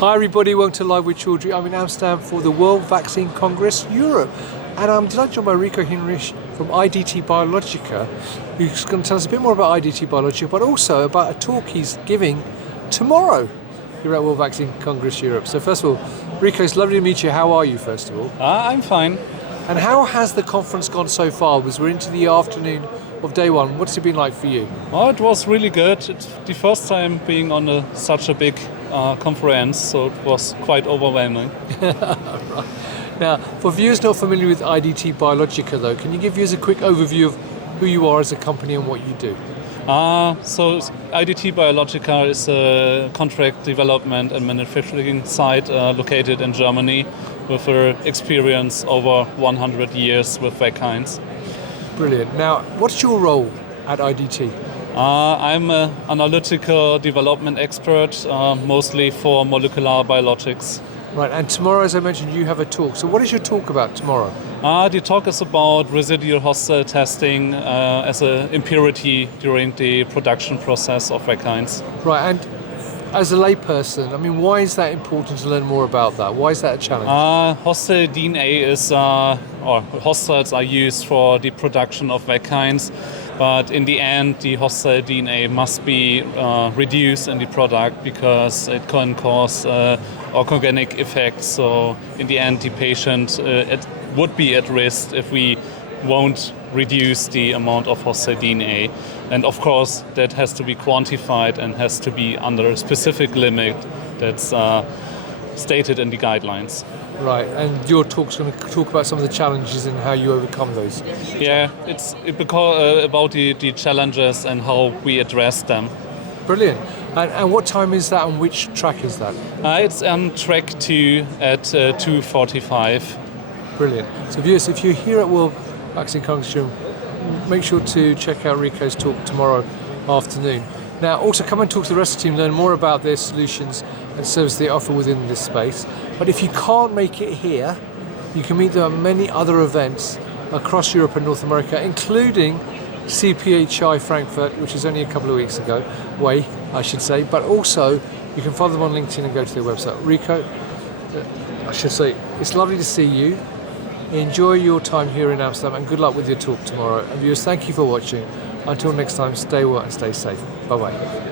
Hi everybody, welcome to Live with Children. I'm in Amsterdam for the World Vaccine Congress Europe. And I'm delighted to join by Rico Hinrichs from IDT Biologika, who's going to tell us a bit more about IDT Biologika, but also about a talk he's giving tomorrow here at World Vaccine Congress Europe. So first of all, Rico, it's lovely to meet you. How are you, first of all? I'm fine. And how has the conference gone so far? Because we're into the afternoon of day one. What's it been like for you? Oh, it was really good. It's the first time being on such a big conference, so it was quite overwhelming. Right. Now, for viewers not familiar with IDT Biologika, though, can you give us a quick overview of who you are as a company and what you do? So IDT Biologika is a contract development and manufacturing site located in Germany with experience over 100 years with vaccines. Brilliant. Now, what's your role at IDT? I'm an analytical development expert, mostly for molecular biologics. Right, and tomorrow, as I mentioned, you have a talk. So what is your talk about tomorrow? The talk is about residual host cell testing as an impurity during the production process of vaccines. Right, and as a layperson, I mean, why is that important to learn more about that? Why is that a challenge? Host cell DNA or host cells are used for the production of vaccines, but in the end, the host cell DNA must be reduced in the product because it can cause oncogenic effects. So in the end, the patient would be at risk if we won't reduce the amount of host cell DNA. And of course, that has to be quantified and has to be under a specific limit that's stated in the guidelines. Right, and your talk's going to talk about some of the challenges and how you overcome those. Yeah, it's about the challenges and how we address them. Brilliant. And what time is that and which track is that? It's on track 2 at 2:45. Brilliant. So viewers, if you're here at World Vaccine Congress, make sure to check out Rico's talk tomorrow afternoon. Now, also come and talk to the rest of the team, learn more about their solutions and services they offer within this space. But if you can't make it here, you can meet them at many other events across Europe and North America, including CPHI Frankfurt, which is only a couple of weeks away, I should say. But also, you can follow them on LinkedIn and go to their website. Rico, I should say, it's lovely to see you. Enjoy your time here in Amsterdam and good luck with your talk tomorrow. And viewers, thank you for watching. Until next time, stay well and stay safe. Bye-bye.